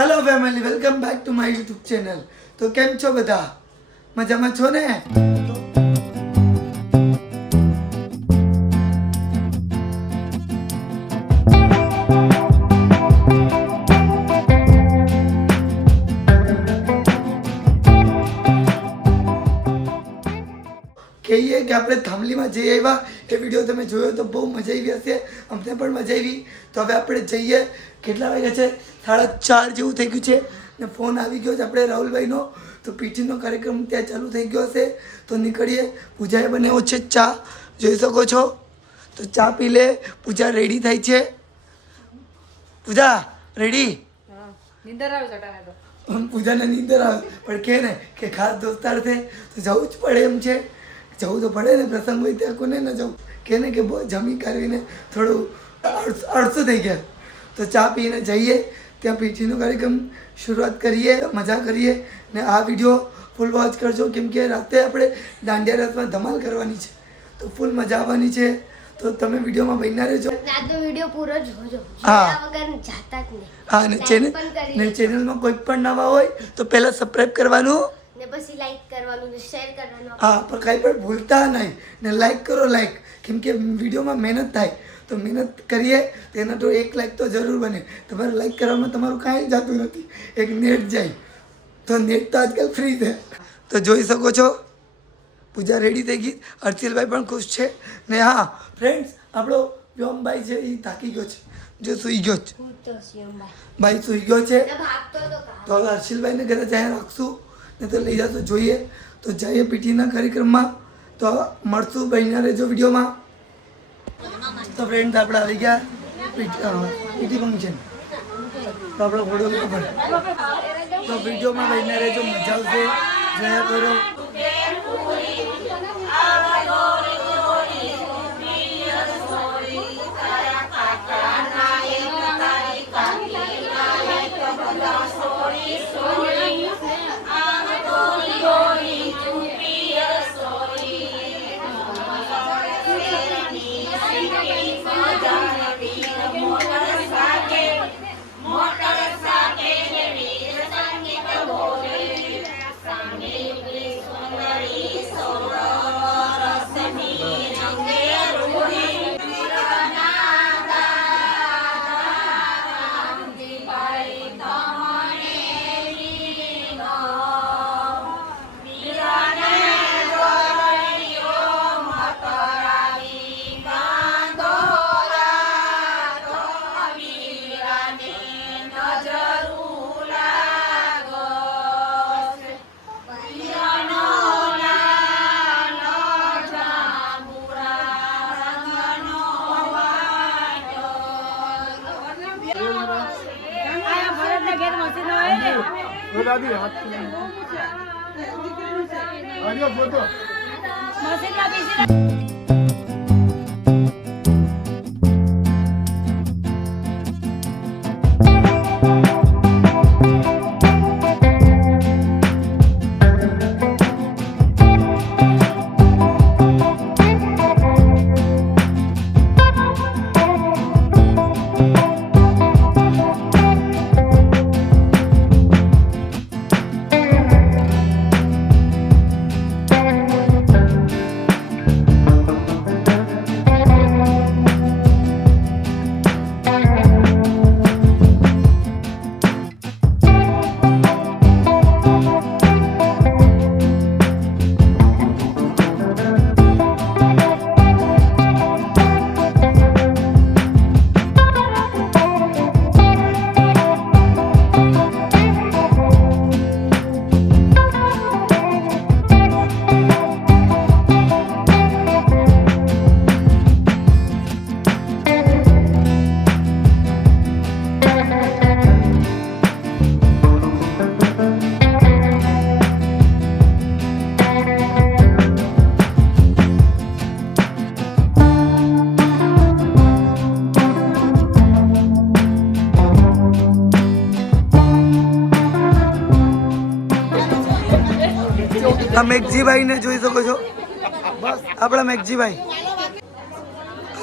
Hello family, welcome back to my YouTube channel. તો કેમ છો બધા? મજામાં છો ને? કહીએ કે આપણે થાંભલીમાં જઈ આવ્યા. એ વિડીયો તમે જોયો તો બહુ મજા આવી હશે, અમને પણ મજા આવી. તો હવે આપણે જઈએ. કેટલા વાગ્યા છે? 4:30 જેવું થઈ ગયું છે ને ફોન આવી ગયો છે આપણે રાહુલભાઈનો. તો પીટીનો કાર્યક્રમ ત્યાં ચાલુ થઈ ગયો હશે, તો નીકળીએ. પૂજાએ બનાવ્યો છે ચા, જોઈ શકો છો. તો ચા પી લે. પૂજા રેડી થાય છે. પૂજા રેડી? નીંદર આવે ચટાને તો. પૂજાને નીંદર આવે, પણ કે ને કે ખાસ દોસ્તાર છે તો જવું જ પડે એમ છે. જવું તો પડે ને, પ્રસંગ હોય ત્યાં કોને ન જવું. કે ને કે બહુ જમી કરીને થોડું અડસું થઈ ગયા. તો ચા પીને જઈએ, ત્યાં પીટીનો કાર્યક્રમ શરૂઆત કરીએ, મજા કરીએ. ને આ વિડીયો ફૂલ વોચ કરજો, કેમ કે રાતે આપણે દાંડિયા રાસમાં ધમાલ કરવાની છે, તો ફૂલ મજા આવવાની છે. તો તમે વિડીયોમાં બન્યા રહેજો. આજનો વિડીયો પૂરો જોજો. હા. જોયા વગર જાતા જ નહીં. હા, ને ચેનલમાં કોઈ પણ નવા હોય તો પહેલાં સબસ્ક્રાઈબ કરવાનું, ને પછી લાઈક કરવાનું ને શેર કરવાનું. હા, પણ કાંઈ પણ ભૂલતા નહીં. ને લાઈક કરો, લાઈક, કેમ કે વિડીયોમાં મહેનત થાય. તો મહેનત કરીએ તેના તો 1 લાઈક તો જરૂર બને. તમારે લાઈક કરવામાં તમારું કાંઈ જતું નથી, એક નેટ જાય. તો નેટ તો આજકાલ ફ્રી છે. તો જોઈ શકો છો પૂજા રેડી થઈ ગઈ. હર્ષિલભાઈ પણ ખુશ છે. ને હા ફ્રેન્ડ્સ, આપણો વ્યોમભાઈ છે એ થાકી ગયો છે, જો સૂઈ ગયો છે. હું તો શિવમભાઈ. ભાઈ સૂઈ ગયો છે. ને ભાગતો તો કાં. તો હવે હર્ષિલભાઈને ઘરે જાય રાખશું, ને તો લઈ જતો જોઈએ. તો જઈએ પીટીના કાર્યક્રમમાં. તો મળશું, બન્યા રહેજો વિડીયોમાં. તો ફ્રેન્ડ આપણે આવી ગયા પીટી ફંક્શન. તો આપણો ફોટો ખબર. તો વિડીયોમાં બન્યા રહેજો, મજા આવશે. જોયા કરો. દાદી હાથ આવ્યો ફોટો આ મેઘજીભાઈને જોઈ શકો છો, આપણા મેઘજીભાઈ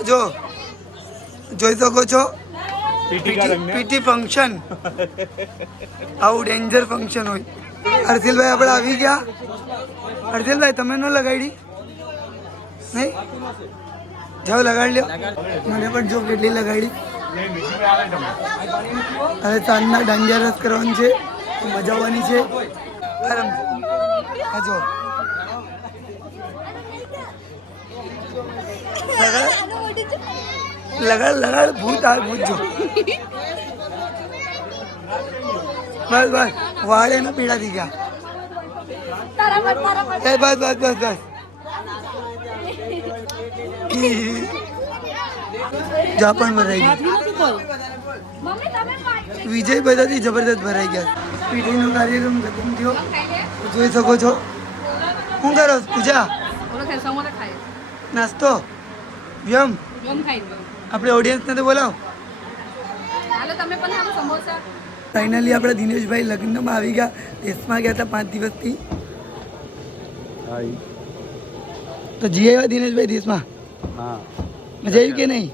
જો જોઈ શકો છો. પીટી ફંક્શન આવું ડેન્જર ફંક્શન હોય. હર્ષિલભાઈ આપણે આવી ગયા. હર્ષિલભાઈ તમે ન લગાડી નહીં? જાઓ લગાડી લ્યો. મને પણ જો કેટલી લગાડી. હવે સાંજના દાંડિયા રસ કરવાનું છે, મજા આવવાની છે. આરામ હા જો લગાડ લગાડ ભૂત આ ભૂત જો બસ બસ વાળ એના પીડા થઈ ગયા. બસ બસ બસ બસ જાપાન ભરાઈ ગયું. વિજય બધાથી જબરદસ્ત ભરાઈ ગયા. પીઢીનો કાર્યક્રમ ખતમ થયો જોઈ શકો છો. શું કરો પૂજા? નાસ્તો વ્યમ આપણે ઓડિયન્સને તો બોલાવો. ફાઇનલી આપણે દિનેશભાઈ લગ્નમાં આવી ગયા. દેશમાં ગયા હતા 5 દિવસથી. તો જી આવ્યા દિનેશભાઈ દેશમાં? મજા આવી કે નહીં?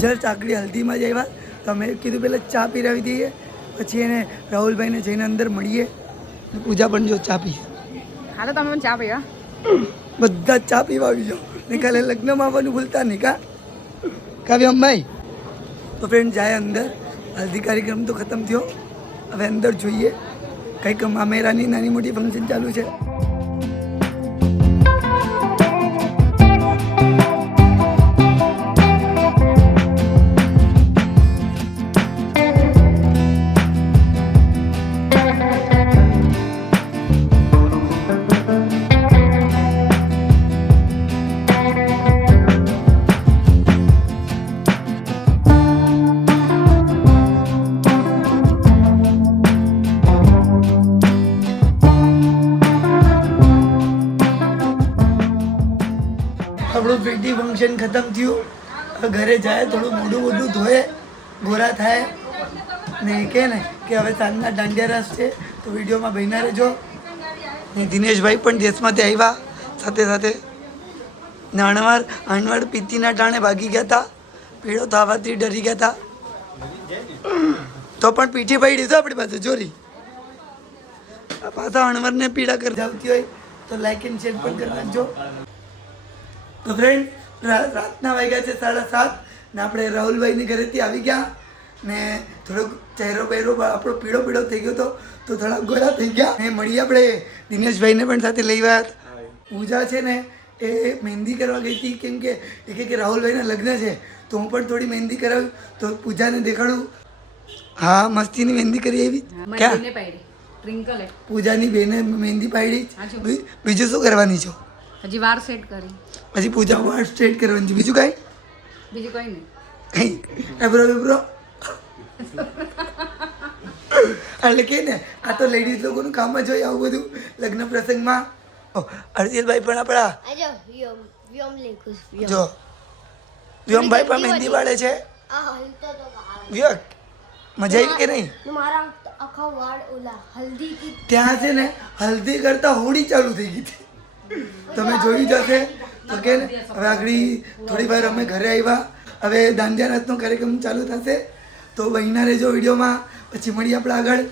જસ્ટ આકડી હલ્દીમાં જ આવ્યા. તો અમે કીધું પહેલાં ચા પીરાવી દઈએ, પછી એને રાહુલભાઈને જઈને અંદર મળીએ. પૂજા પણ જો ચા પી. હાલો તમે પણ ચા પીવા. બધા જ ચા પીવા આવી જાઓ ને કાલે લગ્નમાં આવવાનું ભૂલતા નહીં કાવ્ય અંબાઈ. તો ફ્રેન્ડ જાય અંદર. હલ્દી કાર્યક્રમ તો ખતમ થયો. હવે અંદર જોઈએ કંઈક મામેરાની નાની મોટી ફંક્શન ચાલુ છે. આપણું પીટી ફંક્શન ખતમ થયું. હવે ઘરે જાય, થોડું મોઢું મોઢું ધોએ, ગોરા થાય ને કે ને કે હવે સાંજના દાંડિયા રાસ છે. તો વિડીયોમાં બન્યા રહેજો. ને દિનેશભાઈ પણ દેશમાંથી આવ્યા સાથે સાથે. ને અણવાડ પીતીના ટાણે ભાગી ગયા હતા. પીળો થવાથી ડરી ગયા હતા. તો પણ પીઠી પડી દીધો આપણી પાસે ચોરી. પાછા અણવરને પીડા કરતા આવતી હોય તો લાઈક એન્ડ શેર પણ કરી નાખજો. તો ફ્રેન્ડ રાતના વાગ્યા છે 7:30 ને આપણે રાહુલભાઈની ઘરેથી આવી ગયા. ને થોડોક ચહેરો પહેરો આપણો પીળો પીળો થઈ ગયો હતો, તો થોડા ગોરા થઈ ગયા. ને મળીએ આપણે દિનેશભાઈને પણ સાથે લઈ આવ્યા હતા. પૂજા છે ને એ મહેંદી કરવા ગઈ હતી, કેમ કે એ કે રાહુલભાઈના લગ્ન છે તો હું પણ થોડી મહેંદી કરાવી તો પૂજાને દેખાડું. હા મસ્તીની મહેંદી કરી આવી. ક્યાં? પૂજાની બેને મહેંદી પાડી. બીજું શું કરવાની છો? હજી વાર સેટ કરી. પછી પૂજા વાર સ્ટ્રેટ કરવાની છે. બીજું કાંઈ? બીજું કઈ નહીં. કઈ એબ્રો બેબ્રો એટલે કે ને આ તો લેડીઝ લોકોનું કામ જ હોય આવું બધું લગ્ન પ્રસંગમાં. હર્ષિલભાઈ પણ આપણા જો વ્યોમભાઈ પણ મહેંદી પાડે છે. વ્યોક મજા આવી કે નહીં? ત્યાં છે ને હલ્દી કરતા હોળી ચાલુ થઈ ગઈ હતી. તમે જોયું જશે તો કે હવે આગળ થોડી વાર અમે ઘરે આવ્યા. હવે દાંડિયા રાસનો કાર્યક્રમ ચાલુ થશે તો બહેના રહેજો વિડીયોમાં. પછી મળીએ આપણે આગળ.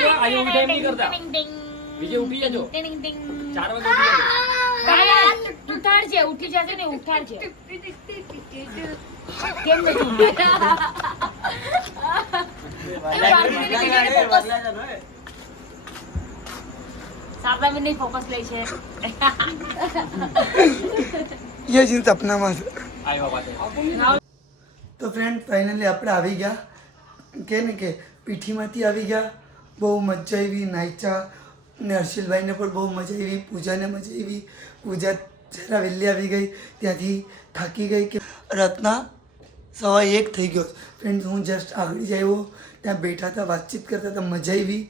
જજો આજે ઉઠે એમ નહીં કરતા બીજે ઉઠી જજો 4 વાગે ઉઠી જજો ઉઠાડજે ઉઠી જશે ને ઉઠાડજે કેમ નથી સાપડા में नहीं फोकस લે છે ये जीन्स अपनाમાં છે આવ્યો પાછો તો ફ્રેન્ડ ફાઇનલી આપણે આવી ગયા કે ને કે પીઠીમાંથી આવી ગયા બહુ મજા આવી નાચ્યા ને હર્ષિલભાઈને પણ બહુ મજા આવી પૂજાને મજા આવી પૂજા જરા વહેલી આવી ગઈ ત્યાંથી થાકી ગઈ કે રાતના 1:15 થઈ ગયો ફ્રેન્ડ હું જસ્ટ આગળ જ આવ્યો ત્યાં બેઠા હતા વાતચીત કરતા હતા મજા આવી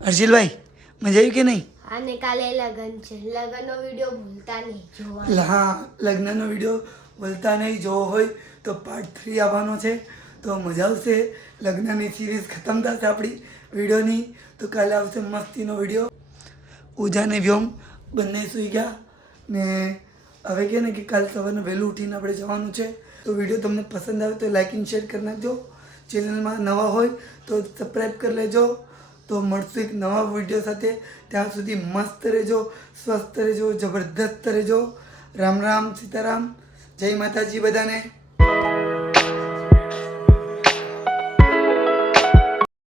હર્ષિલભાઈ મજા આવી કે નહીં અને કાલે લગન છે લગનનો વિડીયો ભૂલતા નહીં જોવા હા લગ્નનો વિડીયો બોલતા નહીં જોવો હોય તો પાર્ટ 3 આવવાનો છે તો મજા આવશે લગ્નની સિરીઝ ખતમ થશે આપણી વિડીયોની તો કાલે આવશે મસ્તીનો વિડીયો પૂજા ને વ્યોમ બંને સૂઈ ગયા ને હવે કહે ને કે કાલ સવારને વહેલું ઉઠીને આપણે જવાનું છે તો વિડીયો તમને પસંદ આવે તો લાઇક એન્ડ શેર કરી નાખજો ચેનલમાં નવા હોય તો સબસ્ક્રાઈબ કરી લેજો તો મળશું એક નવા વિડીયો સાથે ત્યાં સુધી મસ્ત રહેજો સ્વસ્થ રહેજો જબરદસ્ત રહેજો રામ રામ સીતારામ જય માતાજી બધાને